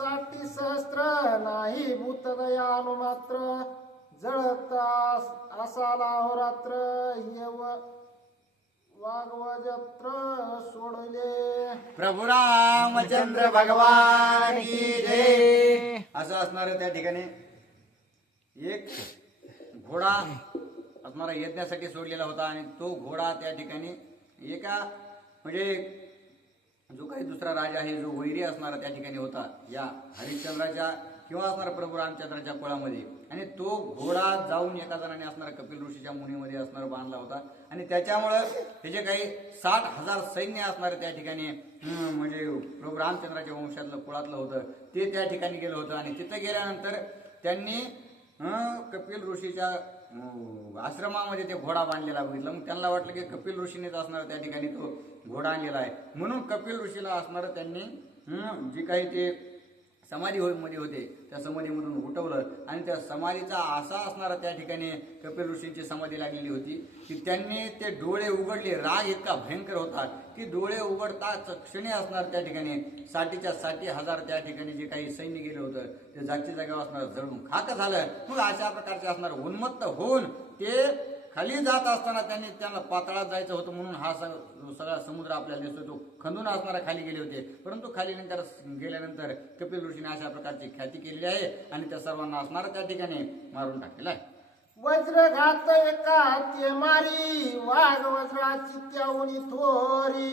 60 सहस्त्र नाही भूत दयानु मात्र जळता असाला होरात्र येव वागवजत्र सोडले प्रभू रामचंद्र भगवान की जय. असं असणार त्या ठिकाणी एक घोडा असणारा यज्ञासाठी सोडलेला होता आणि तो घोडा त्या ठिकाणी एका म्हणजे जो काही दुसरा राजा आहे जो वैरी असणारा त्या ठिकाणी होता या हरिश्चंद्राच्या किंवा असणारा प्रभू रामचंद्राच्या कुळामध्ये आणि तो घोडा जाऊन एका जणाने असणारा कपिल ऋषीच्या मुनीमध्ये असणारा बांधला होता आणि त्याच्यामुळं हे जे काही 60,000 सैन्य असणार त्या ठिकाणी म्हणजे प्रभू रामचंद्राच्या वंशातलं कुळातलं होतं ते त्या ठिकाणी गेलं होतं आणि तिथं गेल्यानंतर त्यांनी कपिल ऋषीच्या आश्रमामध्ये ते घोडा बांधलेला बघितला. मग त्यांना वाटलं की कपिल ऋषीनेच असणार त्या ठिकाणी तो घोडा आणलेला आहे म्हणून कपिल ऋषीला असणार त्यांनी जी काही ते समाधी मध्ये होते त्या समाधीमधून उठवलं आणि त्या समाधीचा असा असणारा त्या ठिकाणी कपिल ऋषींची समाधी लागलेली होती की त्यांनी ते डोळे उघडले. राग इतका भयंकर होता की डोळे उघडताच क्षणी असणार त्या ठिकाणी 60,000 त्या ठिकाणी जे काही सैन्य गेलं होतं ते जागच्या जागेवर असणार जळून खाक झालं. मग अशा प्रकारचे असणार उन्मत्त होऊन ते खाली जात असताना त्यांना पाताळात जायचं होतं म्हणून हा सगळा समुद्र आपल्याला दिसतो तो खंदून असणारा खाली गेले होते. परंतु खाली नंतर गेल्यानंतर कपिल ऋषीने अशा प्रकारची ख्याती केलेली आहे आणि त्या सर्वांना असणारा त्या ठिकाणी मारून टाकलेला आहे. वज्र घात एका ते मारी वाघ वज्राची त्याऊनी थोरी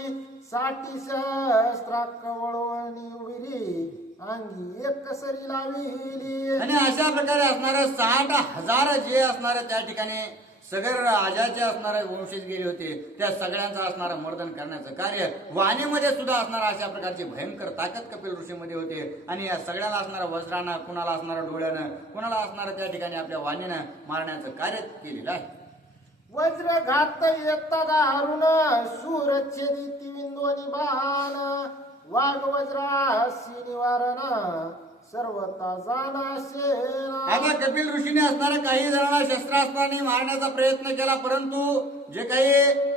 60 सहस्त्र कवळवणी विरी अंगी एक सरी लाविली. आणि अशा प्रकारे असणारे 60,000 जे असणारे त्या ठिकाणी सगळे राजाचे असणारे वंशज गेले होते त्या सगळ्यांचं असणारं मर्दन करण्याचं कार्य वाणीमध्ये सुद्धा असणारा अशा प्रकारची भयंकर ताकद कपिल ऋषीमध्ये होते आणि या सगळ्याला असणारा वज्रानं कुणाला असणारा डोळ्यानं कुणाला असणारा त्या ठिकाणी आपल्या वाणीनं मारण्याचं कार्य केलेलं आहे. वज्र घात येता दारुण शूर छेदी विंदोनी बाण वाघ वज्रासी निवारण सर्वता जाना सेना. आता कपिल ऋषीने असणाऱ्या काही जणांना शस्त्रास्त्राने मारण्याचा प्रयत्न केला परंतु जे काही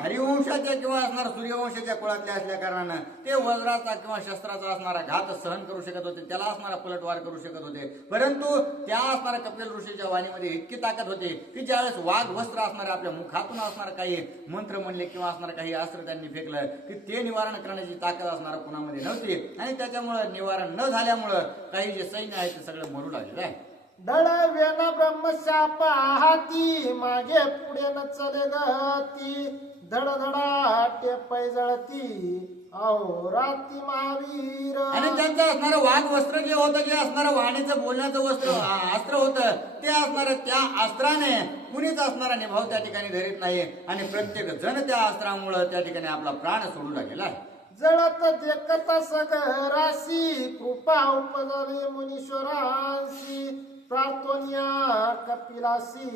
हरिवंशाच्या किंवा असणार सूर्यवंशाच्या कुळातल्या असल्या कारणानं ते वज्राचा किंवा शस्त्राचा असणारा घात सहन करू शकत होते त्याला असणारा पलटवार करू शकत होते. परंतु त्या असणाऱ्या कपिल ऋषीच्या वाणीमध्ये इतकी ताकद होती की ज्यावेळेस वाघ वस्त्र असणारे आपल्या मुखातून असणार काही मंत्र म्हणले किंवा असणार काही अस्त्र त्यांनी फेकलं की ते निवारण करण्याची ताकद असणारा कुणामध्ये नव्हती आणि त्याच्यामुळे निवारण न झाल्यामुळं काही जे सैन्य आहे ते सगळं मरू लागलेलं आहे. दळवेन ब्रह्मशाप हाती मागे पुढे न चले गती धडधडाटे पैजळती अहो राती महावीर. आणि त्यांचं असणारं वाघ वस्त्र जे होतं जे असणारं वाणीचं बोलण्याचं वस्त्र अस्त्र होतं ते असणारं त्या अस्त्राने कुणीच असणारा निभाव त्या ठिकाणी धरीत नाही आणि प्रत्येक जण त्या अस्त्रामुळं त्या ठिकाणी आपला प्राण सोडू लागलेला आहे. जळत देखत सगराशी कृपा उपजली मुनीश्वरांशी प्रार्थोनिया कपिलासी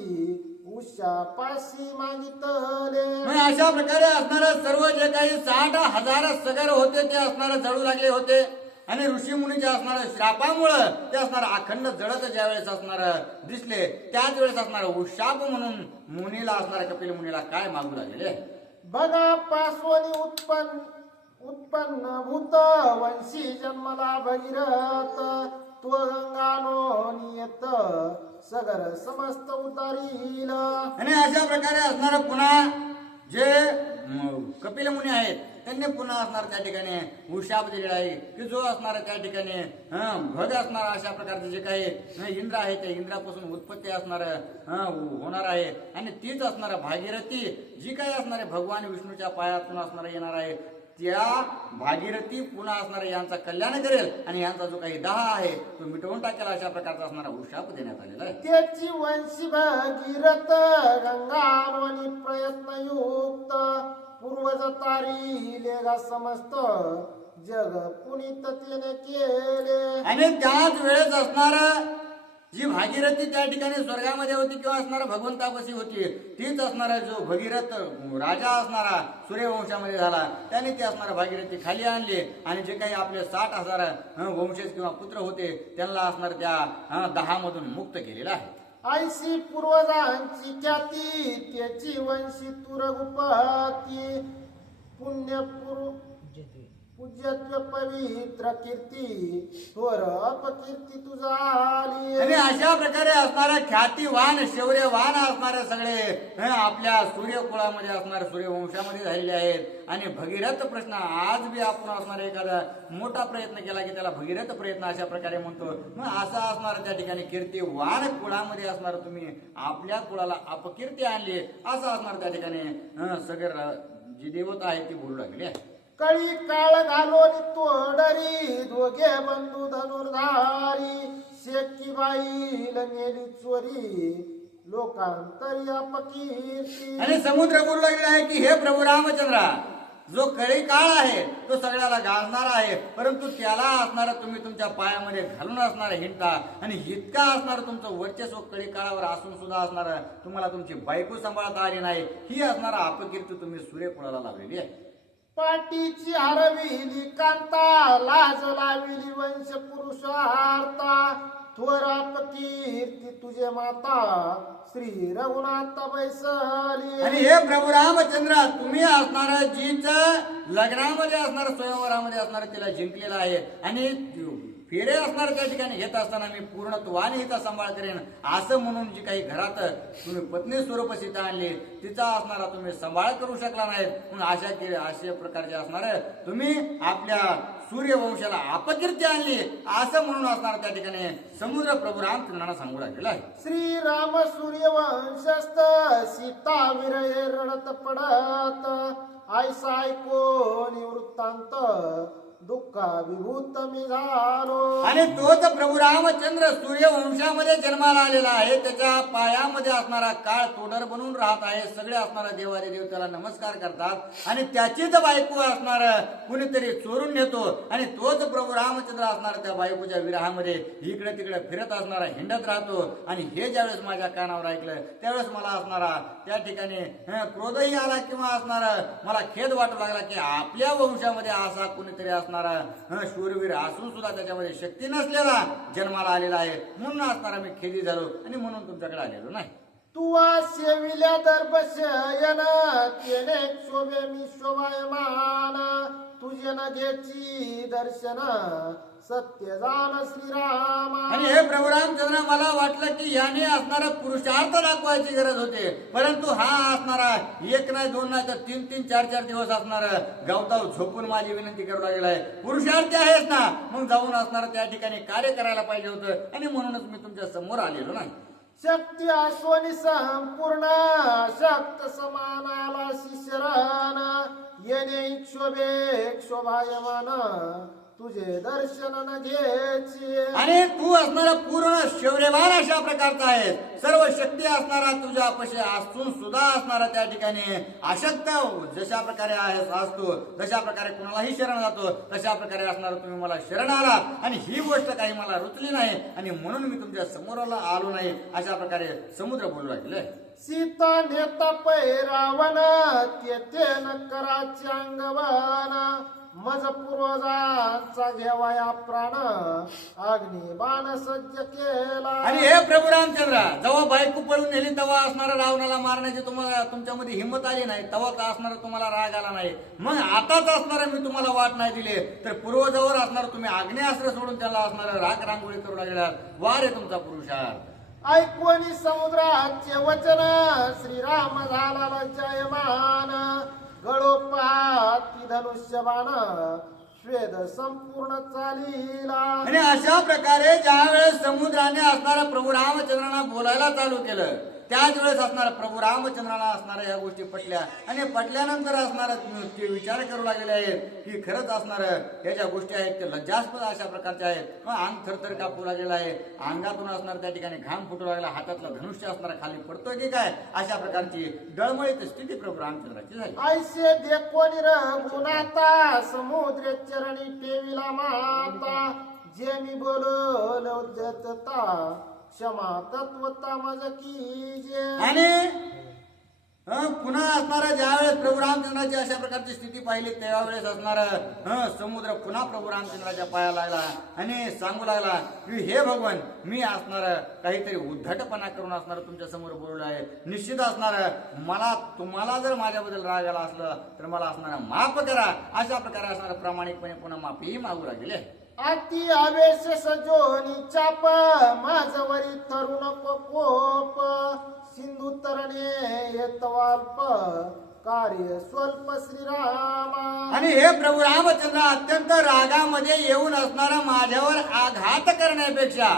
उषा पाशी मागितले. अशा प्रकारे असणारं सर्व जे काही 60,000 सगर होते ते असणारं जळू लागले होते आणि ऋषी मुनीच्या असणाऱ्या श्रापामुळं ते असणारं अखंड जळत ज्या वेळेस असणारं दिसले त्याच वेळेस असणारं उशाप म्हणून मुनीला असणाऱ्या कपिल मुनीला काय मागू लागले. बघा पासवनी उत्पन्न भूत वंशी जन्मला भगीरथ तो गंगानो नियत सगर समस्त उतारील. आणि अशा प्रकारे असणार पुन्हा जे कपिल मुनी आहेत त्यांनी पुन्हा असणार त्या ठिकाणी उशाप दिलेला आहे की जो असणार त्या ठिकाणी भग असणार अशा प्रकारचे जे काही इंद्र आहे त्या इंद्रापासून उत्पत्ती असणार होणार आहे आणि तीच असणार भागीरथी जी काही असणार आहे भगवान विष्णूच्या पायातून असणार येणार आहे त्या भागीरथी पुन्हा असणारा यांचा कल्याण करेल आणि यांचा जो काही दाह आहे तो मिटवून टाकेल अशा प्रकारचा असणारा उशाप देण्यात आलेला आहे. त्याची वंशी भगीरथ गंगावनी प्रयत्नयुक्त पूर्वज तारिले गा समस्त जग पुनीत त्याने केले. आणि त्याच वेळेस असणार जी भागीरथी त्या ठिकाणी स्वर्गामध्ये होती किंवा असणारा भगवंतापाशी होती तीच असणारा जो भगीरथ राजा असणारा सूर्यवंशामध्ये झाला त्याने ती असणारा भागीरथी खाली आणली आणि जे काही आपले 60,000 वंशज किंवा पुत्र होते त्यांना असणार त्या 10 मधून मुक्त केलेला आहे. ऐशी पूर्वजांची ख्याती त्याची वंशी तुरगुपती पूज्यत्व पवित्र कीर्ती थोर अपकीर्ती तुझा आली. आणि अशा प्रकारे असणाऱ्या ख्यातीवान शौर्यवान असणारे सगळे आपल्या सूर्यकुळामध्ये असणारे सूर्यवंशामध्ये झालेले आहेत. आणि भगीरथ प्रश्न आज बी आपण असणारा एखादा मोठा प्रयत्न केला की त्याला भगीरथ प्रयत्न अशा प्रकारे म्हणतो. मग असा असणार त्या ठिकाणी कीर्तिवान कुळामध्ये असणार तुम्ही आपल्या कुळाला अपकीर्ती आणली असं असणार त्या ठिकाणी सगळे जी देवता आहे ती बोलू लागली आहे. कळी काळ घालोनी तोडरी दोघे बंधू धनुर्धारी शेकी बाईल नेली चोरी लोकांतरी अपकीर्ती. आणि समुद्र बोलू लागले आहे की हे प्रभू रामचंद्रा जो कळी काळ आहे तो सगळ्याला गाजणारा आहे, परंतु त्याला असणारा तुम्ही तुमच्या पायामध्ये घालून असणार हिंडता. आणि इतका असणार तुमचं वर्चस्व कळी काळावर असून सुद्धा असणार तुम्हाला तुमची बायको सांभाळता आली नाही, ही असणारा अपकीर्ती तुम्ही सूर्यकुळाला लावलेली आहे. पाठीची हरविली कांता लाज लाविली वंश पुरुषार्था थोर अपकीर्ती तुझे माता श्री रघुनाथ बैसली. आणि हे प्रभू रामचंद्र तुम्ही असणार जीच लग्नामध्ये असणार स्वयंवरामध्ये असणार तिला जिंकलेला आहे. आणि फेरे असणार त्या ठिकाणी घेत असताना मी पूर्णत्वाने हिचा सांभाळ करेन असं म्हणून जी काही घरात तुम्ही पत्नी स्वरूप सीता आणली तिचा असणारा तुम्ही सांभाळ करू शकला नाहीत. म्हणून अशा प्रकारचे असणार तुम्ही आपल्या सूर्यवंशाला अपकीर्ती आणली असं म्हणून असणार त्या ठिकाणी समुद्र प्रभू रामचंद्रांना सांगू लागलेला आहे. श्रीराम सूर्यवंशस्थ सीता विरहे रडत पडत ऐसा ऐको निवृत्तांत दुःखा विभूत मी झालो. आणि तोच प्रभू रामचंद्र सूर्यवंशामध्ये जन्माला आलेला आहे. त्याच्या पायामध्ये असणारा काळ तोडर बनून राहत आहे. सगळे असणारा देवादेव त्याला नमस्कार करतात आणि त्याचीच बायको असणार कुणीतरी चोरून नेतो. आणि तोच प्रभू रामचंद्र असणार त्या बायकोच्या विरहामध्ये इकडे तिकडे फिरत असणारा हिंडत राहतो. आणि हे ज्यावेळेस माझ्या कानावर ऐकलं त्यावेळेस मला असणारा त्या ठिकाणी क्रोधही आला किंवा असणारा मला खेद वाटू लागला की आपल्या वंशामध्ये असा कुणीतरी असणार शूरवीर असून सुद्धा त्याच्यामध्ये शक्ती नसलेला जन्माला आलेला आहे. म्हणून असणारा मी खेदी झालो आणि म्हणून तुमच्याकडे आलेलो नाही. तुवा सेविल्या दर्भशयन तेने शोभे मी शोभायमान तुझे न घ्यायची दर्शन सत्य जाण श्रीराम. आणि हे प्रभू रामचंद्र मला वाटलं की याने असणारा पुरुषार्थ दाखवायची गरज होते, परंतु हा असणारा एक नाही दोन नाही तर 3-3 4-4 दिवस असणार गावताव झोपून माझी विनंती करू लागलेला आहे. पुरुषार्थी आहेस ना मग जाऊन असणार त्या ठिकाणी कार्य करायला पाहिजे होतं आणि म्हणूनच मी तुमच्या समोर आलेलो नाही. शक्ती अश्वनी संपूर्ण शक्त समानाला शिशरण येणे शोभे शोभायमान तुझे दर्शन न घ्यायची. आणि तू असणारा पूर्ण शौर्यवान अशा प्रकारचा आहे. सर्व शक्ती असणारा तुझ्या अपशे असून सुद्धा असणारा त्या ठिकाणी अशक्त जशा प्रकारे असतो जशा प्रकारे कुणालाही शरण जातो तशा प्रकारे असणारा तुम्ही मला शरण आला आणि ही गोष्ट काही मला रुचली नाही आणि म्हणून मी तुमच्या समोर आलो नाही अशा प्रकारे समुद्र बोलू लागले. सीता नेता पैरावन तेथे न कराचे अंगवान मज पूर्वजांचा घेवाया प्राण अग्निबाण सज्ज केला. आणि हे प्रभू रामचंद्र जेव्हा बायको पळून नेली तेव्हा असणारा रावणाला मारण्याची तुम्हाला तुमच्यामध्ये हिंमत आली नाही, तेव्हा असणारा तुम्हाला राग आला नाही. मग आताच असणारा मी तुम्हाला वाट नाही दिली तर पूर्वजावर असणार तुम्ही आग्नेयास्त्र सोडून त्याला असणारा राख रांगोळी करू लागला. वार आहे तुमचा पुरुषार्थ. ऐकवणी समुद्राचे वचन श्रीराम झाला जयमान गळोपाती धनुष्यबाण श्वेद संपूर्ण चालीला. आणि अशा प्रकारे ज्या वेळेस समुद्राने असणाऱ्या प्रभू रामचंद्रांना बोलायला चालू केलं त्याच वेळेस असणारा प्रभू रामचंद्राला असणाऱ्या या गोष्टी पटल्या आणि पटल्यानंतर असणार ते विचार करू लागलेले आहेत की खरंच असणार या ज्या गोष्टी आहेत ते लज्जास्पद अशा प्रकारच्या आहेत. अंग थरथर कापू लागलेला आहे, अंगातून असणार त्या ठिकाणी घाम फुटू लागला, हातातला धनुष्य असणारा खाली पडतोय की काय अशा प्रकारची डळमळीत स्थिती प्रभू रामचंद्राची झाली. ऐसे देखोनी रघुनाथा समुद्र चरणी ठेविला माता जे मी बोललो जतता क्षमा तत्वता मज कीजे. आणि पुन्हा असणारा ज्यावेळेस प्रभू रामचंद्राची अशा प्रकारची स्थिती पाहिली त्यावेळेस असणारा समुद्र पुन्हा प्रभू रामचंद्राच्या पाया लागला आणि सांगू लागला की हे भगवान, मी असणार काहीतरी उद्धटपणा करून असणार तुमच्या समोर बोललो आहे. निश्चित असणार मला तुम्हाला जर माझ्याबद्दल राग आला असला तर मला असणारा माफ करा. अशा प्रकारे असणारा प्रामाणिकपणे पुन्हा माफी मागू लागले. अति आवेश सजोनी चाप माझवरी तरुण कोप सिंधू तरणे येतवाल्प कार्य स्वल्प श्रीरामा. आणि हे प्रभू रामचंद्र अत्यंत रागामध्ये येऊन असणारा माझ्यावर आघात करण्यापेक्षा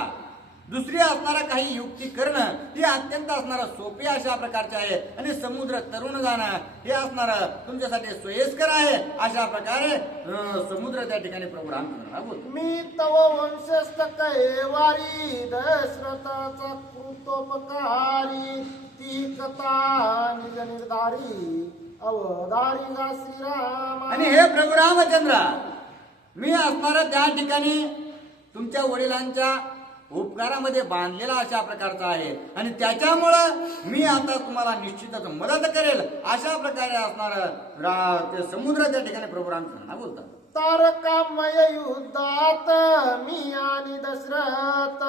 दुसरी असणारा काही युक्ती करणं ही अत्यंत असणारा सोपी अशा प्रकारचे आहे. आणि समुद्र तरुण जाणं हे असणार तुमच्यासाठी सोयीस्कर आहे. अशा प्रकारे समुद्र त्या ठिकाणी प्रभू रामचंद्र बोलतो. मी तव वंशस्थ कैवारी दशरथाचा कृतोपकारी ती कथा निज निर्धारी अवधारी गा श्रीरामा. आणि हे प्रभू रामचंद्र, मी असणार त्या ठिकाणी तुमच्या वडिलांच्या उपकारामध्ये बांधलेला अशा प्रकारचा आहे आणि त्याच्यामुळं मी आता तुम्हाला निश्चितच मदत करेल. अशा प्रकारे असणार ते समुद्र त्या ठिकाणी प्रभू रामचंद्र बोलतात. तारकामय युद्धात मी आणि दशरथ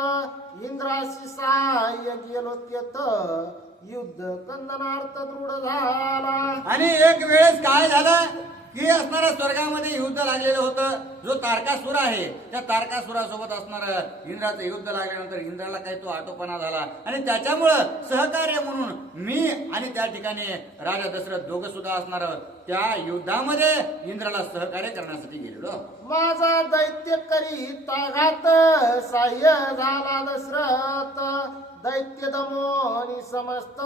इंद्राशी सहाय्य गेलो तेथ युद्ध कंदनार्थ दृढ झाला. आणि एक वेळेस काय झालं की असणारा स्वर्गामध्ये युद्ध लागलेलं होतं. जो तारकासुर आहे त्या तारकासुरासोबत असणार इंद्राचं युद्ध लागल्यानंतर इंद्राला काही तो आटोपणा झाला आणि त्याच्यामुळं सहकार्य म्हणून मी आणि त्या ठिकाणी राजा दशरथ दोघं सुद्धा असणार त्या युद्धामध्ये इंद्राला सहकार्य करण्यासाठी गेलेलो. माझा दैत्य करीत आघात साह्य झाला दशरथ दैत्य दमोनी समस्त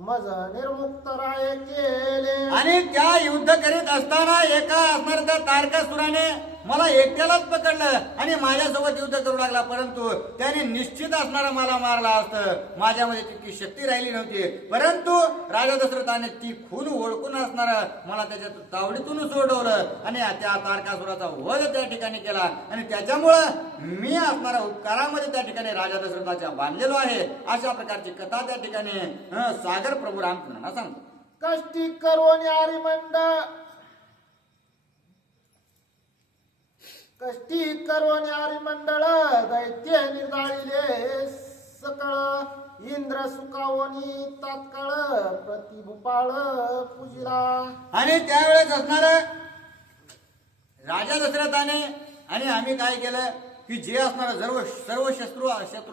मज निर्मुक्त राय केले. आणि त्या युद्ध करीत असताना एका असणार त्या तारकासुराने मला एकट्यालाच पकडलं आणि माझ्यासोबत युद्ध करू लागला. परंतु त्याने निश्चित असणारा मला मारला असतं. माझ्यामध्ये तितकी शक्ती राहिली नव्हती. परंतु राजा दशरथाने ती खून ओळखून असणारा मला त्याच्या तावडीतून सोडवलं आणि त्या तारकासुराचा वध त्या ठिकाणी केला. आणि त्याच्यामुळं मी असणारा उपकारामध्ये त्या ठिकाणी राजा दशरथाच्या बांधलेलो आहे. अशा प्रकारची कथा त्या ठिकाणी सागर प्रभू रामचंद्रांना सांगतो. कष्टी करोनी आरिमंड कष्टी करोनी आरिमंडळ दैत्य निर्धारिले सकळ इंद्र सुखावनी तात्काळ प्रतिभूपाळ पूजिला. आणि त्यावेळेस असणार राजा दशरथाने आणि आम्ही काय केलं की जे असणार सर्व शत्रू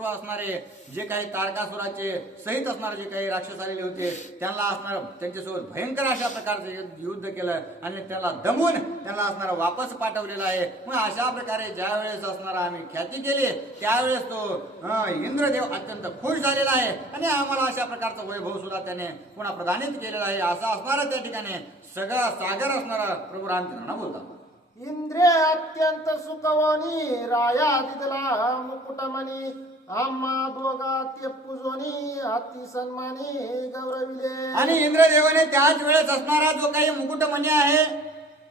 असणारे जे काही तारकासुराचे सहित असणारे जे काही राक्षस आलेले होते त्यांना असणार त्यांच्यासोबत भयंकर अशा प्रकारचे युद्ध केलं आणि त्याला दमून त्यांना असणार वापस पाठवलेला आहे. मग अशा प्रकारे ज्या वेळेस असणार आम्ही ख्याती केली त्यावेळेस तो इंद्रदेव अत्यंत खुश झालेला आहे आणि आम्हाला अशा प्रकारचा वैभव सुद्धा त्याने पुन्हा प्रदानित केलेला आहे. असा असणारा त्या ठिकाणी सगळा सागर असणारा प्रभू रामचंद्रांना बोलतात. इंद्रिय अत्यंत सुखवनी राया दिदला मुकुटमणी आम्हा दोघा ते पूजोनी अति सन्मानी गौरविले. आणि इंद्रदेवाने त्याच वेळेस असणारा जो काही मुकुटमणी आहे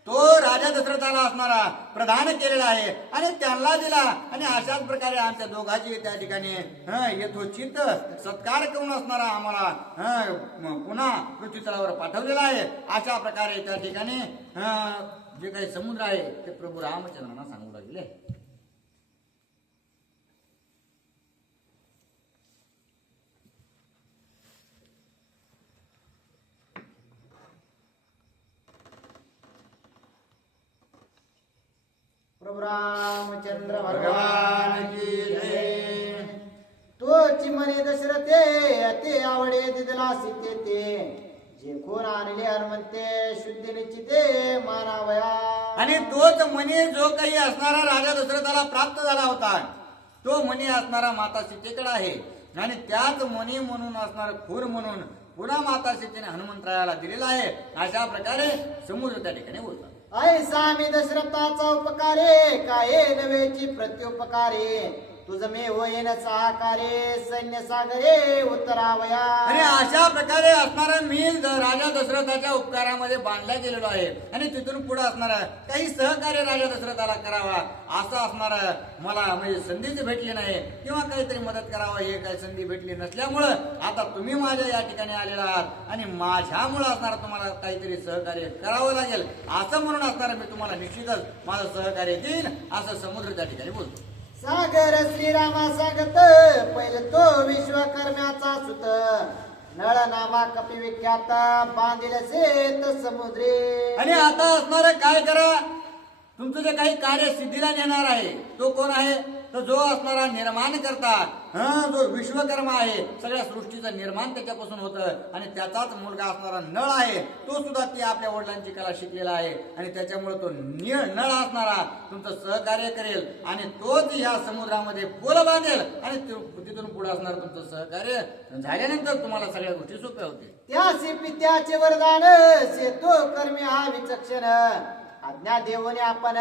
तो राजा दशरथाला असणारा प्रदान केलेला आहे आणि त्यांना दिला. आणि अशाच प्रकारे आमच्या दोघांची त्या ठिकाणी यथोचित सत्कार करून असणारा आम्हाला पुन्हा पृथ्वी तलावर पाठवलेला आहे. अशा प्रकारे त्या ठिकाणी जे काही समुद्र आहे ते प्रभू रामचंद्रांना सांगू लागले. प्रभु रामचंद्र भगवान की जय. तोची म्हणे दशरथे ते आवडे दिदला सीते ते जे कोण आणले हनुमंते शुद्धी निश्चिते मानावया. आणि तोच मणी जो काही असणारा राजा दशरथाला प्राप्त झाला होता तो मणी असणारा माता सीतेकडे आहे आणि त्याच मणी म्हणून असणारा खूर म्हणून पुन्हा माता सीतेने हनुमंतरायाला दिलेला आहे. अशा प्रकारे समुद्र त्या ठिकाणी बोलतात. ऐसा मी दशरथाचा उपकारे काय नव्हेची प्रत्युपकारे तुझ मे होईन साकारे सैन्य सागरे उतरावया. आणि अशा प्रकारे असणारा मी राजा दशरथाच्या उपकारामध्ये बांधला गेलेलो आहे आणि तिथून पुढे असणारा काही सहकार्य राजा दशरथाला करावा असं असणार मला म्हणजे संधीच भेटली नाही किंवा काहीतरी मदत करावा हे काही संधी भेटली नसल्यामुळं आता तुम्ही माझ्या या ठिकाणी आलेला आहात आणि माझ्यामुळं असणार तुम्हाला काहीतरी सहकार्य करावं लागेल असं म्हणून असणार मी तुम्हाला निश्चितच माझं सहकार्य देईन असं समुद्र त्या ठिकाणी बोलतो. सागर श्रीरामा सांगत पहिले तो विश्वकर्म्याचा सुत नळ नामा कपी विख्यात बांधिल शेत समुद्री. आणि आता असणार काय करा तुमचं जे काही कार्य सिद्धीला नेणार आहे तो कोण आहे तर जो असणारा निर्माण करता जो विश्वकर्मा आहे सगळ्या सृष्टीचं निर्माण त्याच्यापासून होतं आणि त्याचाच मुलगा असणारा नळ आहे तो सुद्धा ती आपल्या वडिलांची कला शिकलेला आहे आणि त्याच्यामुळे तो नळ असणारा तुमचं सहकार्य करेल आणि तोच या समुद्रामध्ये पूल बांधेल आणि तिथून पुढे असणार तुमचं सहकार्य झाल्यानंतर तुम्हाला सगळ्या गोष्टी सोप्या होतील. त्यासी पित्याचे वरदान सेतू कर्मी हा विचक्षण आज्ञा देऊने आपण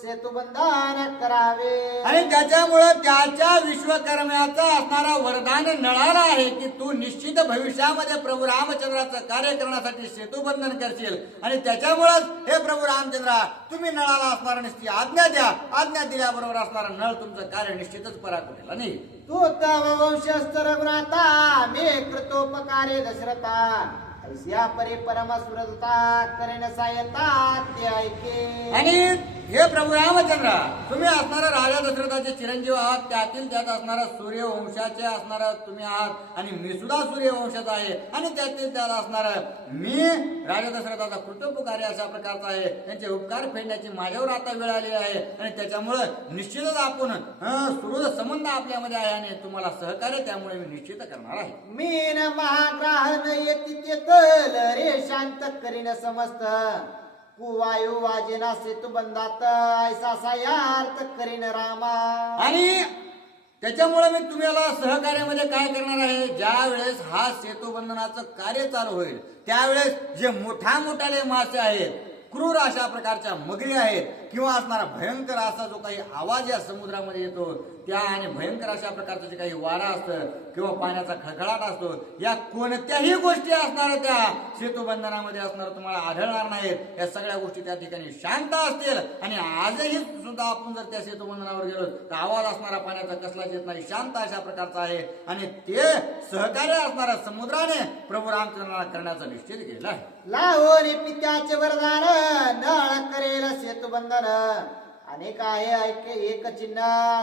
सेतुबंधन करावे. आणि त्याच्यामुळं त्याच्या विश्वकर्म्याचं असणारा वरदान नळाला आहे की तू निश्चित भविष्यामध्ये प्रभू रामचंद्राचं कार्य करण्यासाठी सेतुबंधन करशील आणि त्याच्यामुळेच हे प्रभू रामचंद्रा तुम्ही नळाला असणारा निश्चित आज्ञा द्या. आज्ञा दिल्याबरोबर असणारा नळ तुमचं कार्य निश्चितच पराकुटेल. आणि तू तव वंशस्थ रघुनाथा मी कृतोपकारे दशरथा ऐसिया परी परम सुरता करेन सायता ते ऐके. आणि हे प्रभू रामचंद्र तुम्ही असणारा राजा दशरथाचे चिरंजीव आहात त्यातील त्यात असणारा सूर्यवंशाचे असणारा तुम्ही आहात आणि मी सुद्धा सूर्यवंशाचा आहे आणि त्यातील त्यात असणारा मी राजा दशरथाचा कृतोपकारी अशा प्रकारचा आहे. त्यांचे उपकार फेडण्याची माझ्यावर आता वेळ आलेली आहे आणि त्याच्यामुळं निश्चितच आपण सुहृद संबंध आपल्यामध्ये आहे आणि तुम्हाला सहकार्य त्यामुळे मी निश्चित करणार आहे. मीन महाग्रहण येती तेतल रे शांत करीन समस्त कुवायू वाजेना सेतू बंधात ऐसा सायार्थ करीन रामा. आणि त्याच्यामुळे मी तुम्हाला सहकार्यामध्ये काय करणार आहे ज्या वेळेस हा सेतू बंधनाचं कार्य चालू होईल त्यावेळेस जे मोठ्याले मासे आहेत क्रूर अशा प्रकारच्या मगरी आहेत किंवा असणारा भयंकर असा जो काही आवाज या समुद्रामध्ये येतो त्या आणि भयंकर अशा प्रकारचं जे काही वारा असतं किंवा पाण्याचा खळखळाट असतो या कोणत्याही गोष्टी असणाऱ्या त्या सेतुबंधनामध्ये असणार तुम्हाला आढळणार नाहीत. या सगळ्या गोष्टी त्या ठिकाणी शांत असतील आणि आजही सुद्धा आपण जर त्या सेतुबंधनावर गेलो तर आवाज असणारा पाण्याचा कसलाच येत नाही शांत अशा प्रकारचा आहे आणि ते सहकार्य असणाऱ्या समुद्राने प्रभू रामचंद्राला करण्याचा निश्चित केला आहे. लाहोरी पित्याचे वरदान नळ करेल सेतुबंधन अनेक आहे ऐके एक चिन्ह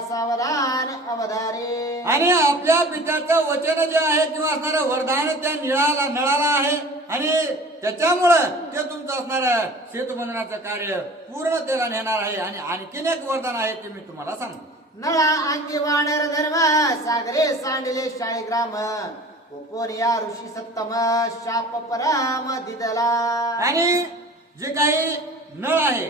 सावधान अवधारे. आणि आपल्या पित्याचं वचन जे आहे किंवा असणारं वरदान त्या नळाला आहे आणि त्याच्यामुळं ते तुमचं असणारं सेतुबंधनाचं कार्य पूर्णतेला नेणार आहे. आणि आणखीन एक वरदान आहे ते मी तुम्हाला सांगतो. नळा अंगी वाणर धर्म सागरे सांडले शाळीग्राम कोण या ऋषी सत्तम शाप पराम दिदला. आणि जे काही नळ आहे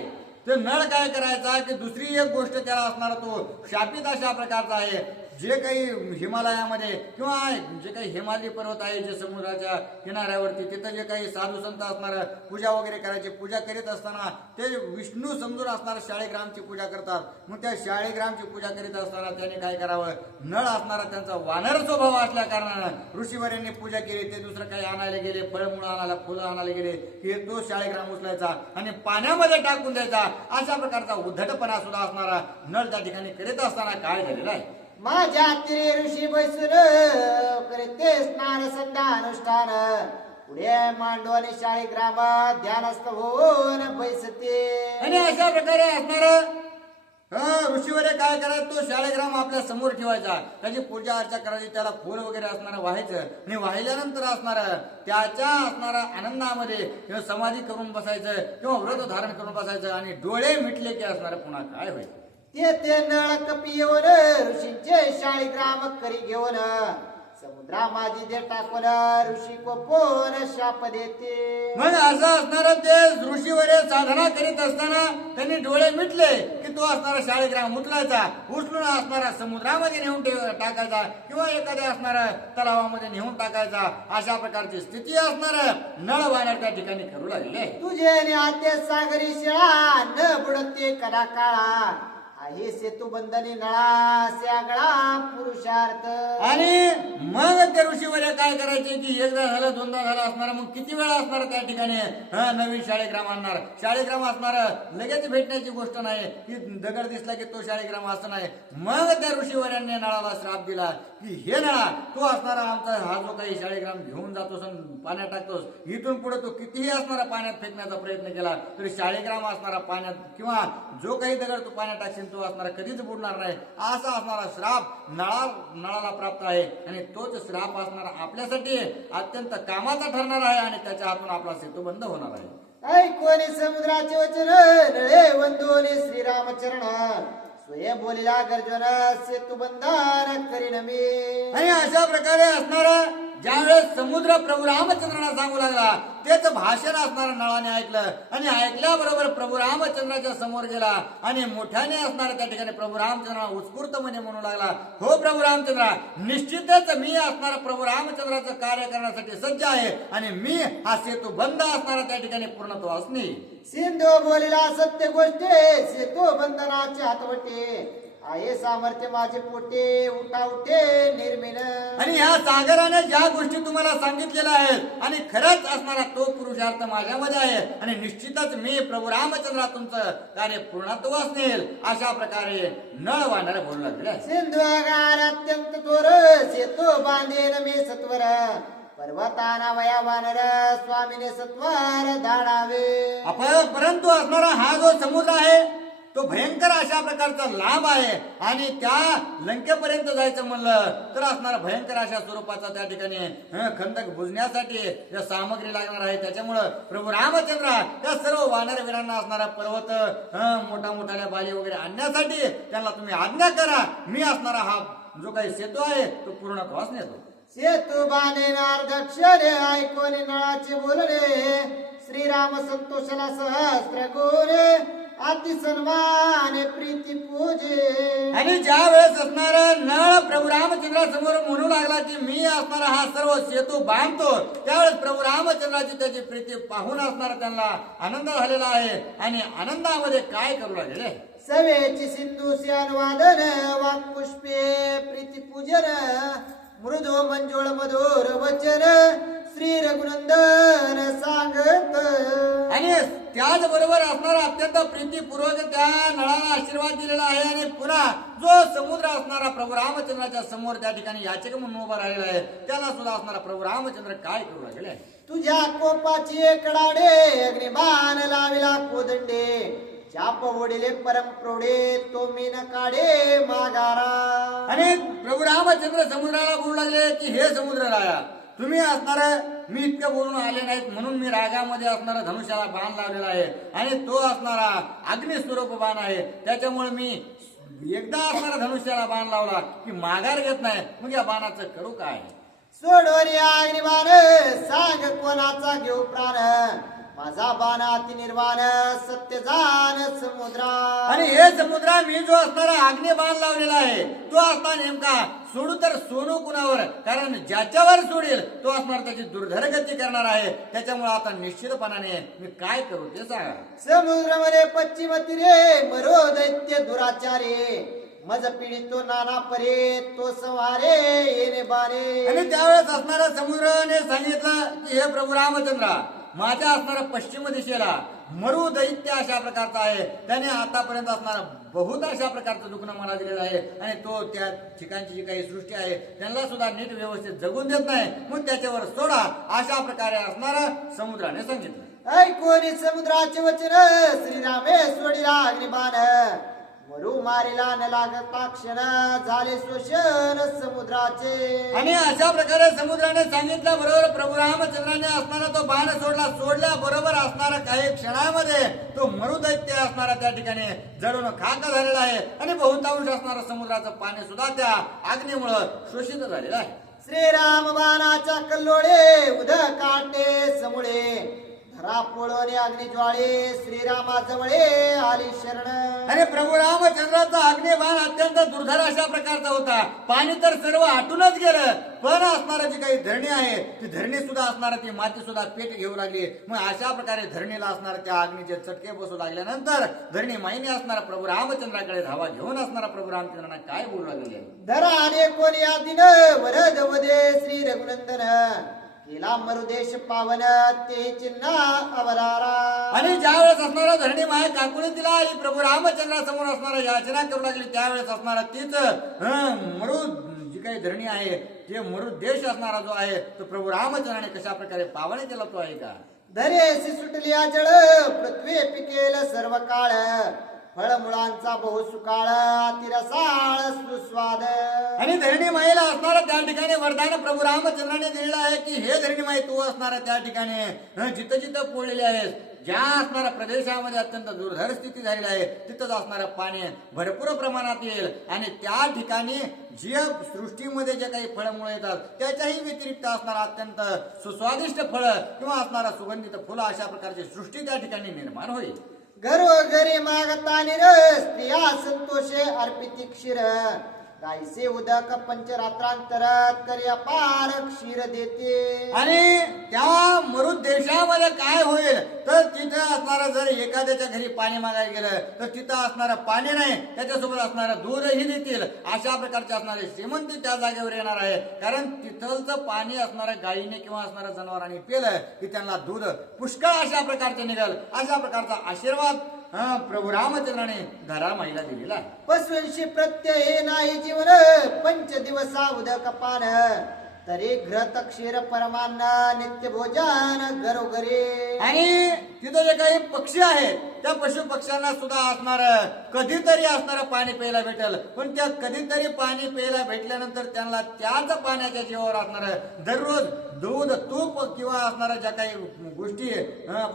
ते नळ काय करायचा की दुसरी एक गोष्ट त्याला असणारा तो शापित अशा प्रकारचा आहे. जे काही हिमालयामध्ये किंवा जे काही हिमालय पर्वत आहे जे समुद्राच्या किनाऱ्यावरती तिथं जे काही साधू संत असणार पूजा वगैरे करायची पूजा करीत असताना ते विष्णू समजून असणारा शाळीग्रामची पूजा करतात. मग त्या शाळीग्रामची पूजा करीत असताना त्याने काय करावं नळ असणारा त्यांचा वानर स्वभाव असल्या कारणानं ऋषीवर्यांनी पूजा केली ते दुसरं काही आणायला गेले फळमुळं आणायला फुलं आणायला गेले की तो शाळीग्राम उचलायचा आणि पाण्यामध्ये टाकून द्यायचा अशा प्रकारचा उद्धटपणा सुद्धा असणारा नळ त्या ठिकाणी करीत असताना काय झालेला आहे. माझ्या तिरे ऋषी बैसून करते स्नान संध्या अनुष्ठान पुढे मांडव आणि शाळीग्राम ध्यानस्थ होऊन बैसते. आणि अशा प्रकारे असणार ऋषीवरे काय करायचं तो शाळीग्राम आपल्या समोर ठेवायचा त्याची पूजा अर्चा करायची त्याला फूल वगैरे असणार व्हायचं आणि वाहिल्यानंतर असणार त्याच्या असणारा आनंदामध्ये समाधी करून बसायचं किंवा व्रत धारण करून बसायचं आणि डोळे मिटले की असणार पुन्हा काय व्हायचं ते नळ कपी येऊन ऋषींचे शाळीग्राम करी घेऊन समुद्रा माझी दे टाकून ऋषी कोपोन शाप देते. मग असं असणार ते ऋषीवरे साधना करीत असताना त्यांनी डोळे मिटले की तो असणारा शाळीग्राम उचलायचा उचलून असणारा समुद्रामध्ये नेऊन टाकायचा किंवा एखाद्या असणारा तलावामध्ये नेऊन टाकायचा अशा प्रकारची स्थिती असणार नळ वाहणार त्या ठिकाणी करू लागले. तुझे आते सागरी शिळा न बुडते कदा काळा आहे सेतू बंधनी नळा स्यागळा पुरुषार्थ. आणि मग त्या ऋषीवर्य काय करायचे की एकदा झालं दोनदा झालं असणार, मग किती वेळा असणार त्या ठिकाणी नवीन शाळेग्राम आणणार. शाळेग्राम असणार लगेच भेटण्याची गोष्ट नाही की दगड दिसला की तो शाळेग्राम असं नाही. मग त्या ऋषीवर्यांनी नळाला श्राप दिला की हे नळा तू असणारा आमचा हा जो काही शाळेग्राम घेऊन जातोस आणि पाण्यात टाकतोस, इथून पुढे तो कितीही असणारा पाण्यात फेकण्याचा प्रयत्न केला तरी शाळेग्राम असणारा पाण्यात किंवा जो काही दगड तू पाण्यात टाकशील तो असणारा कधीच बुडणार नाही. असा असणारा श्राप नळाला प्राप्त आहे. आणि तोच श्राप असणारा आपल्यासाठी अत्यंत कामाचा ठरणार आहे आणि त्याच्या हातून आपला सेतू बंद होणार आहे. ऐकोनी समुद्राचे वचन नळे वंदोनी श्रीरामचरण स्वय बोलिला गर्जन सेतू बंधन करीन मी. आणि अशा प्रकारे असणारा ज्यावेळेस समुद्र प्रभू रामचंद्रांना सांगू लागला तेच भाषण असणाऱ्या नळाने ऐकलं आणि ऐकल्याबरोबर प्रभू रामचंद्राच्या समोर गेला आणि मोठ्याने असणाऱ्या त्या ठिकाणी प्रभू रामचंद्रांना उत्स्फूर्तपणे म्हणू लागला, हो प्रभू रामचंद्रा, निश्चितच मी असणारा प्रभू रामचंद्राचं कार्य करण्यासाठी सज्ज आहे आणि मी हा सेतू बंद असणारा त्या ठिकाणी पूर्णत्वास नेईन. सिंधू बोलिला सत्य गोष्टी सेतू बंधनाचे हातवटे आहे सामर्थ्य माझे पोटे उठा उठे निर्मिन. आणि ह्या सागराने ज्या गोष्टी तुम्हाला सांगितलेल्या आहेत आणि खरंच असणारा तो पुरुषार्थ माझ्यामध्ये आहे आणि निश्चितच मी प्रभू रामचंद्रा तुमचं कार्य पूर्णत्वास नेल. अशा प्रकारे नळ वानर बोलू लागले. सिंधू गार अत्यंत थोर सेतू बांधेन मी सत्वर पर्वताना वया वानर स्वामीने सत्वर धाडावे. परंतु असणारा हा जो समुद्र आहे तो भयंकर अशा प्रकारचा लांब आहे आणि त्या लंकेपर्यंत जायचं म्हणलं तर असणारा भयंकर अशा स्वरूपाचा त्या ठिकाणी खंदक बुजण्यासाठी ज्या सामग्री लागणार आहे. त्याच्यामुळं प्रभू रामचंद्र त्या सर्व वानरवीरांना असणारा पर्वत मोठा मोठ्या बाली वगैरे आणण्यासाठी त्यांना तुम्ही आज्ञा करा. मी असणारा हा जो काही सेतू आहे तो पूर्णत्वास नेतो. सेतू बांधेनार दक्षिणे ऐकोनी नळाचे बोलणे श्रीराम संतोषला सहस्त्र गोरे अति सन्मान प्रीती पूजे. आणि ज्या वेळेस असणारा नळ प्रभू रामचंद्रा समोर म्हणू लागला की मी असणारा हा सर्व सेतू बांधतो, त्यावेळेस प्रभू रामचंद्राची त्याची प्रीती पाहून असणारा त्यांना आनंद झालेला आहे. आणि आनंदामध्ये काय करू लागले, सवेची सिंधूसी अनुवादन वाक्पुष्पे प्रीती पूजन मृदो मंजुळ मधुर वचन श्री रघुनंदन सांगत. आणि त्याचबरोबर असणारा अत्यंत प्रीतीपूर्वक त्या नळाला आशीर्वाद दिलेला आहे. आणि पुन्हा जो समुद्र असणारा प्रभू रामचंद्राच्या समोर त्या ठिकाणी याचक म्हणून उभा राहिलेला आहे त्याला सुद्धा असणारा प्रभू रामचंद्र काय करू लागले, तुझ्या कोपाची कडाडे अग्निबाण लाविला कोदंडे चाप ओढिले परम प्रौढे तो मीन काढे मागारा. आणि प्रभू रामचंद्र समुद्राला बोलू लागले की हे समुद्र राया, तुम्ही असणार मी इतकं बोलून आले नाहीत म्हणून मी रागामध्ये असणारा धनुष्याला बाण लावलेला आहे आणि तो असणारा अग्निस्वरूप बाण आहे. त्याच्यामुळे मी एकदा असणारा धनुष्याला बाण लावला की माघार घेत नाही. मग या बाणाचं करू काय, सोडवरी अग्निबाण सांग कोणाचा घेऊ प्राण माझा बाण अति निर्वाण सत्य जाण समुद्रा. आणि हे समुद्रा मी जो असणारा अग्निबाण लावलेला आहे तो असणार नेमका सोडू तर सोनू कुणावर, कारण ज्याच्यावर सोडेल तो असणार त्याची दुर्धरगती करणार आहे. त्याच्यामुळे आता निश्चितपणाने मी काय करू ते सांगा. समुद्रामध्ये पश्चिम तीरे मरो दैत्य दुराचारे मज पीडितो नाना परे तो संहारे येणे बारे. आणि त्यावेळेस असणाऱ्या समुद्राने सांगितलं की हे प्रभू रामचंद्रा, माझ्या असणाऱ्या पश्चिम दिशेला मरु दैत्य अशा प्रकारचा आहे. त्याने आतापर्यंत असणारा बहुत अशा प्रकारचं दुखणं मला दिलेलं आहे आणि तो त्या ठिकाणची जी काही सृष्टी आहे त्यांना सुद्धा नीट व्यवस्थित जगून देत नाही. मग त्याच्यावर सोडा अशा प्रकारे असणारा समुद्राने सांगितलं. ऐकोनी समुद्राचे वचन श्रीरामेश्वरीला अग्निबाण मरु मारिला न लागता क्षण झाले शोषण समुद्राचे. आणि अशा प्रकारे समुद्राने सांगितल्या बरोबर प्रभू रामचंद्राने असणारा तो बाण सोडल्या बरोबर असणारा काही क्षणामध्ये तो मरुदैत्य असणारा त्या ठिकाणी जळून खाक झालेला आहे आणि बहुतांश असणारा समुद्राचं पाणी सुद्धा त्या अग्नीमुळे शोषित झालेलं आहे. श्रीराम बाणाच्या कल्लोळे उद काटे समुळे खरा पोळवणे अग्निज्वाळे श्रीरामाजवळे आली शरण. आणि प्रभू रामचंद्राचा अग्निबाण अत्यंत दुर्धर अशा प्रकारचा होता. पाणी तर सर्व आटूनच गेलं, पण असणारा जी काही धरणी आहे ती धरणी सुद्धा असणारा ती माती सुद्धा पेट घेऊ लागली. मग अशा प्रकारे धरणीला असणारा त्या अग्नीचे चटके बसू लागल्यानंतर धरणी माईने असणारा प्रभू रामचंद्राकडे धावा घेऊन असणारा प्रभू रामचंद्रांना काय बोलू लागले. धरा अने कोणी आदिन वरद वदे श्री रघुनंदन केला मरुदेश पावन ते चिन्ह अवतारा. आणि ज्या वेळेस असणारा धरणी माय काकुणी तिला आई प्रभू रामचंद्रासमोर असणारा याचना करू लागली, त्यावेळेस असणारा तीच मरु जी काही धरणी आहे ते मरु देश असणारा जो आहे तो प्रभू रामचंद्राने कशा प्रकारे पावन केला तो आहे का. धरेसी सुटली जळ पृथ्वी पिकेल सर्व काळ फळमुळांचा बहु सुकाळ अतिरसाळ सुस्वाद. आणि धरणी माईला असणारा त्या ठिकाणी वरदान प्रभू रामचंद्राने दिलेलं आहे की हे धरणी माई तू असणारा त्या ठिकाणी जिथं जिथं पोळलेले आहेस, ज्या असणाऱ्या प्रदेशामध्ये अत्यंत दुर्धर स्थिती झालेली आहे तिथंच असणारं पाणी भरपूर प्रमाणात येईल. आणि त्या ठिकाणी जी सृष्टीमध्ये जे काही फळमुळे येतात त्याच्याही व्यतिरिक्त असणारा अत्यंत सुस्वादिष्ट फळ किंवा असणारा सुगंधित फुलं अशा प्रकारची सृष्टी त्या ठिकाणी निर्माण होईल. घरोघरी मागता निर स्त्रिया संतोषे अर्पिती क्षीर गायसे उदक पंचरात्रांतर करी अपार क्षीर देते. आणि त्या मरुद देशामध्ये काय होईल तर तिथे असणारं जर एखाद्याच्या घरी पाणी मागायला गेलं तर तिथं असणारं पाणी नाही, त्याच्यासोबत असणारं दूधही देतील. अशा प्रकारचे असणारे श्रीमंती त्या जागेवर येणार आहे, कारण तिथलचं पाणी असणाऱ्या गायीने किंवा असणाऱ्या जनावरांनी पिलं की त्यांना दूध पुष्कळ अशा प्रकारचे निघाल. अशा प्रकारचा आशीर्वाद प्रभू रामचंद्राने धरा माईला दिलेला. पशुंशी प्रत्यय नाही जीवन पंच दिवसा उदक पान तरी घृत क्षीर परमान्न नित्य भोजन घरोघरी. आणि तिथं जे काही पक्षी आहेत त्या पशु पक्ष्यांना सुद्धा असणार कधीतरी असणारं पाणी प्यायला भेटेल, पण त्या कधीतरी पाणी प्यायला भेटल्यानंतर त्यांना त्याच पाण्याच्या जीवावर असणार दररोज दूध तूप किंवा असणाऱ्या ज्या काही गोष्टी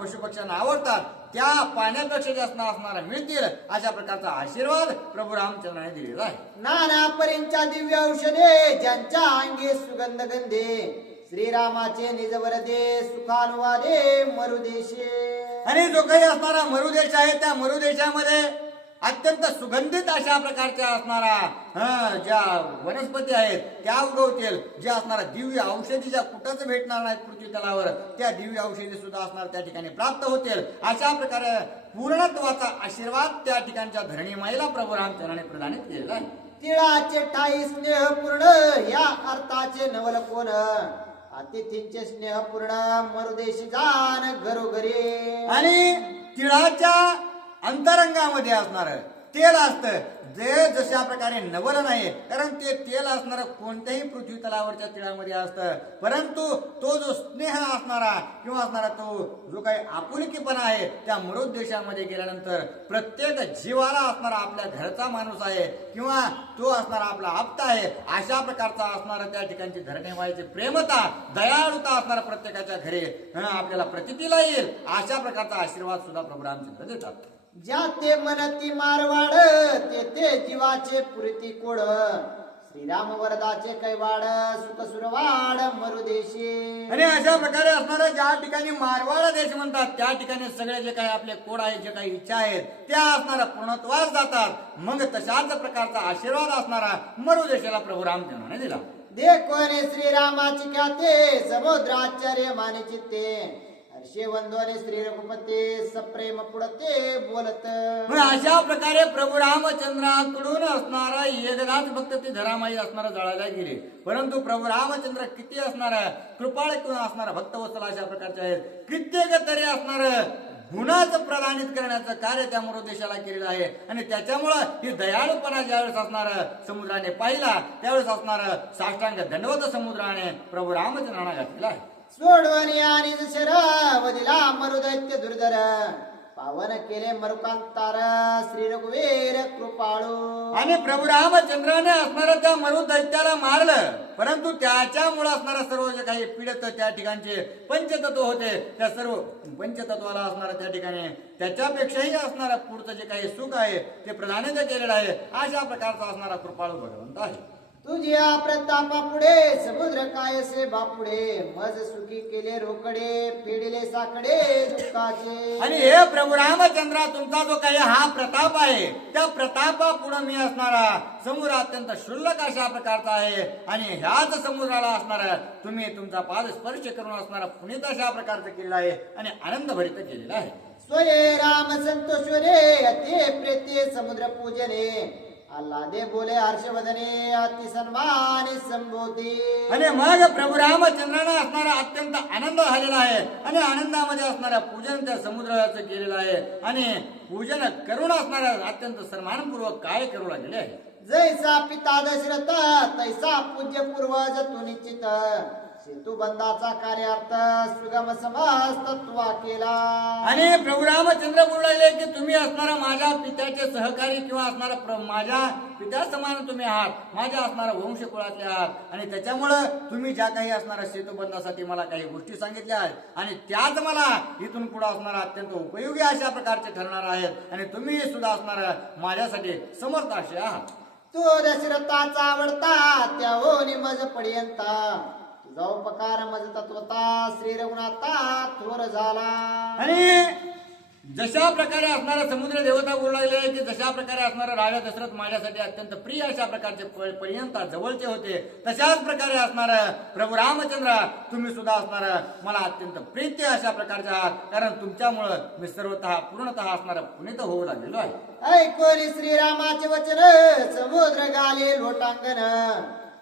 पशु पक्ष्यांना आवडतात त्या पाण्यापेक्षा जास्त असणारा मिळतील. अशा प्रकारचा आशीर्वाद प्रभू रामचंद्राने दिलेला आहे. नाना परींच्या दिव्य औषधे ज्यांच्या अंगी सुगंध गंधे श्रीरामाचे निजवरदे सुखानुवादे मरुदेशे. आणि जो काही असणारा मरुदेश आहे त्या मरुदेशामध्ये अत्यंत सुगंधित अशा प्रकारच्या असणारा ज्या वनस्पती आहेत त्या उगवतील. जे असणारा दिव्य औषधी ज्या कुठंच भेटणार नाहीत पृथ्वी तलावर त्या दिव्य औषधी सुद्धा असणार त्या ठिकाणी प्राप्त होतील. अशा प्रकारे पूर्णत्वाचा आशीर्वाद त्या ठिकाणच्या धरणी माईला प्रभू रामचंद्राने प्रदान केलेला आहे. तिळाचे ठाई स्नेहपूर्ण या अर्थाचे नवल कोण अतिथींचे स्नेहपूर्ण मरुदेशी जाण घरोघरी. आणि तिळाच्या अंतरंगामध्ये असणार तेल असतं जे जशा प्रकारे नवल नाही, कारण ते तेल असणार कोणत्याही पृथ्वी तलावरच्या तिळामध्ये असतं, परंतु तो जो स्नेह असणारा किंवा असणारा तो जो काही आपुलकीपणा आहे त्या मरुद देशामध्ये गेल्यानंतर प्रत्येक जीवाला असणारा आपल्या घरचा माणूस आहे किंवा तो असणारा आपला आप्त आहे अशा प्रकारचा असणारा त्या ठिकाणची धरणेमाईची प्रेमता दयाळुता असणारा प्रत्येकाच्या घरी आपल्याला प्रतीला येईल. अशा प्रकारचा आशीर्वाद सुद्धा प्रभू रामचंद्र देतात. ज्या ते मनती मारवाड ते ते जीवाचे पुरती कोड श्रीराम वरदाचे कैवाड सुख सुरवाड मरुदेशी. आणि अशा प्रकारे असणारा ज्या ठिकाणी मारवाड देश म्हणतात त्या ठिकाणी सगळे जे काही आपले कोड आहेत जे काही इच्छा आहेत त्या असणारा पूर्णत्वास जातात. मग तशाच प्रकारचा आशीर्वाद असणारा मरुदेशाला प्रभू रामचंद्राने दिला. दे कोणे श्रीरामाची ख्याते समुद्राचार्य माने चित्ते वंदोने श्री रघुपते सप्रेम पुढते बोलत. अशा प्रकारे प्रभू रामचंद्राकडून असणारा एकदाच फक्त ती धरामाई असणारा जळायला गेली, परंतु प्रभू रामचंद्र किती असणारा कृपाळ किंवा असणारा भक्तवत्सल अशा प्रकारचे आहेत. कित्येक तरी असणार गुणाचं प्रदानित करण्याचं कार्य त्या मरुदेशाला केलेलं आहे. आणि त्याच्यामुळं ही दयाळूपणा ज्यावेळेस असणार समुद्राने पाहिला त्यावेळेस असणार साष्टांग दंडवत समुद्राने प्रभू रामचंद्रांना घातलेला आहे. सोडवणी आणि शरावदिला मरुदैत्य दुर्धर पावन केले मरुकांतार श्री रघुवीर कृपाळू. आणि प्रभू रामचंद्राने असणाऱ्या त्या मरु दैत्याला मारलं, परंतु त्याच्यामुळे असणारा सर्व जे काही पीडित त्या ठिकाणचे पंचतत्व होते त्या सर्व पंचतत्वाला असणारा त्या ठिकाणी त्याच्यापेक्षाही असणारा पुढचं जे काही सुख आहे ते प्रधान केलेलं आहे. अशा प्रकारचा असणारा कृपाळू भगवंत आहे. तुझ्या प्रतापा पुढे समुद्र कायसे बापुडे मज सुखी केले रोकडे फेडिले साकडे दुःखाचे. आणि हे प्रभू रामचंद्रा तुमचा जो काही हा प्रताप आहे त्या प्रतापापुढे मी असणारा समुद्र अत्यंत क्षुल्लक अशा प्रकारचा आहे आणि ह्याच समुद्राला असणारा तुम्ही तुमचा पाद स्पर्श करून असणारा पुनीत अशा प्रकारचं केलेला आहे आणि आनंद भरित केलेला आहे. स्वये राम संतोषरे अति प्रेते समुद्र पूजने आल्हादे बोले हर्षवदने अति सन्माने संबोधी. आणि मग प्रभू रामचंद्राने असणारा अत्यंत आनंद झालेला आहे आणि आनंदामध्ये असणाऱ्या पूजन त्या समुद्राचं केलेलं आहे आणि पूजन करून असणाऱ्या अत्यंत सन्मानपूर्वक काय करू लागलेले आहे. जैसा पिता दशरथ तैसा पूज्य पूर्वज तू निश्चित सेतुबंधाचा कार्यार्थ सुगम समाज तत्वा केला. आणि प्रभू रामचंद्र बोलू लागले की तुम्ही असणारा माझ्या पित्याचे सहकारी किंवा असणारा माझ्या पित्या समान तुम्ही आहात माझ्या असणारा वंश कुळातले आहात आणि त्याच्यामुळं तुम्ही ज्या काही असणाऱ्या सेतुबंधासाठी मला काही गोष्टी सांगितल्या आहेत आणि त्याच मला इथून पुढे असणारा अत्यंत उपयोगी अशा प्रकारचे ठरणार आहेत आणि तुम्ही सुद्धा असणारा माझ्यासाठी समर्थ असे आहात. तो दशरथाचा आवडता त्या ओनी मज पर्यंता तुझा उपकार मज तत्वता श्री रघुनाथा थोर झाला. आणि जशा प्रकारे असणारा समुद्र देवता बोलू लागले की जशा प्रकारे असणारा राजा दशरथ माझ्यासाठी अत्यंत प्रिय अशा प्रकारचे पर्यंत जवळचे होते तशाच प्रकारे असणारा प्रभू रामचंद्र तुम्ही सुद्धा असणारा मला अत्यंत प्रीत्य अशा प्रकारचे आहात कारण तुमच्यामुळं मी सर्वतः पूर्णतः असणारा पुनीत होऊ लागलेलो आहे. ऐकोनी श्रीरामाचे वचन समुद्र गाले लोटांगण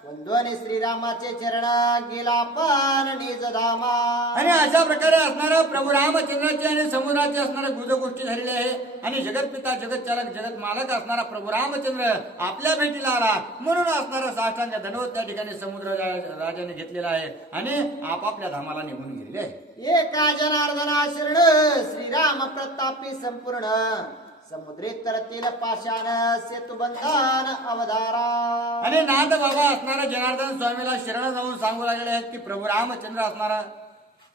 वंदोनी श्रीरामाचे चरण गेला पान निज धामा. आणि अशा प्रकारे असणारा प्रभू रामचंद्राची आणि समुद्राची असणारा गुज गोष्टी झालेली आहे आणि जगतपिता जगतचालक जगत मालक असणारा प्रभू रामचंद्र आपल्या भेटीला आला म्हणून असणारा साष्टांग दंडवत त्या ठिकाणी समुद्र राजाने घेतलेला आहे आणि आपापल्या धामाला निघून गेलेले आहे. एका जनार्दना शरण श्रीराम प्रतापी संपूर्ण समुद्रेत तरतील पाषाण सेतुबंधन अवधारा. आणि नाथ बाबा असणारा जनार्दन स्वामीला शरण जाऊन सांगू लागलेले आहेत की प्रभू रामचंद्र असणारा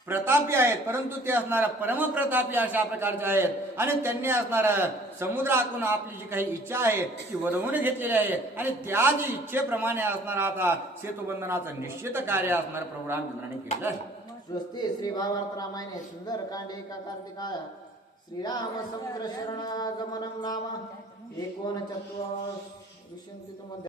प्रतापी आहेत परंतु ते असणारा परमप्रतापी अशा प्रकारचे आहेत आणि त्यांनी असणारा समुद्रातून आपली जी काही इच्छा आहे ती वधवून घेतलेली आहे आणि त्याच इच्छेप्रमाणे असणारा आता सेतुबंधनाचं निश्चित कार्य असणारा प्रभू रामचंद्राने केलेलं आहे. स्वस्ती श्री भागवत रामायणे सुंदर कांडे का कार्तिकाय श्रीराम समुद्र शरण गमनम नाम 1:4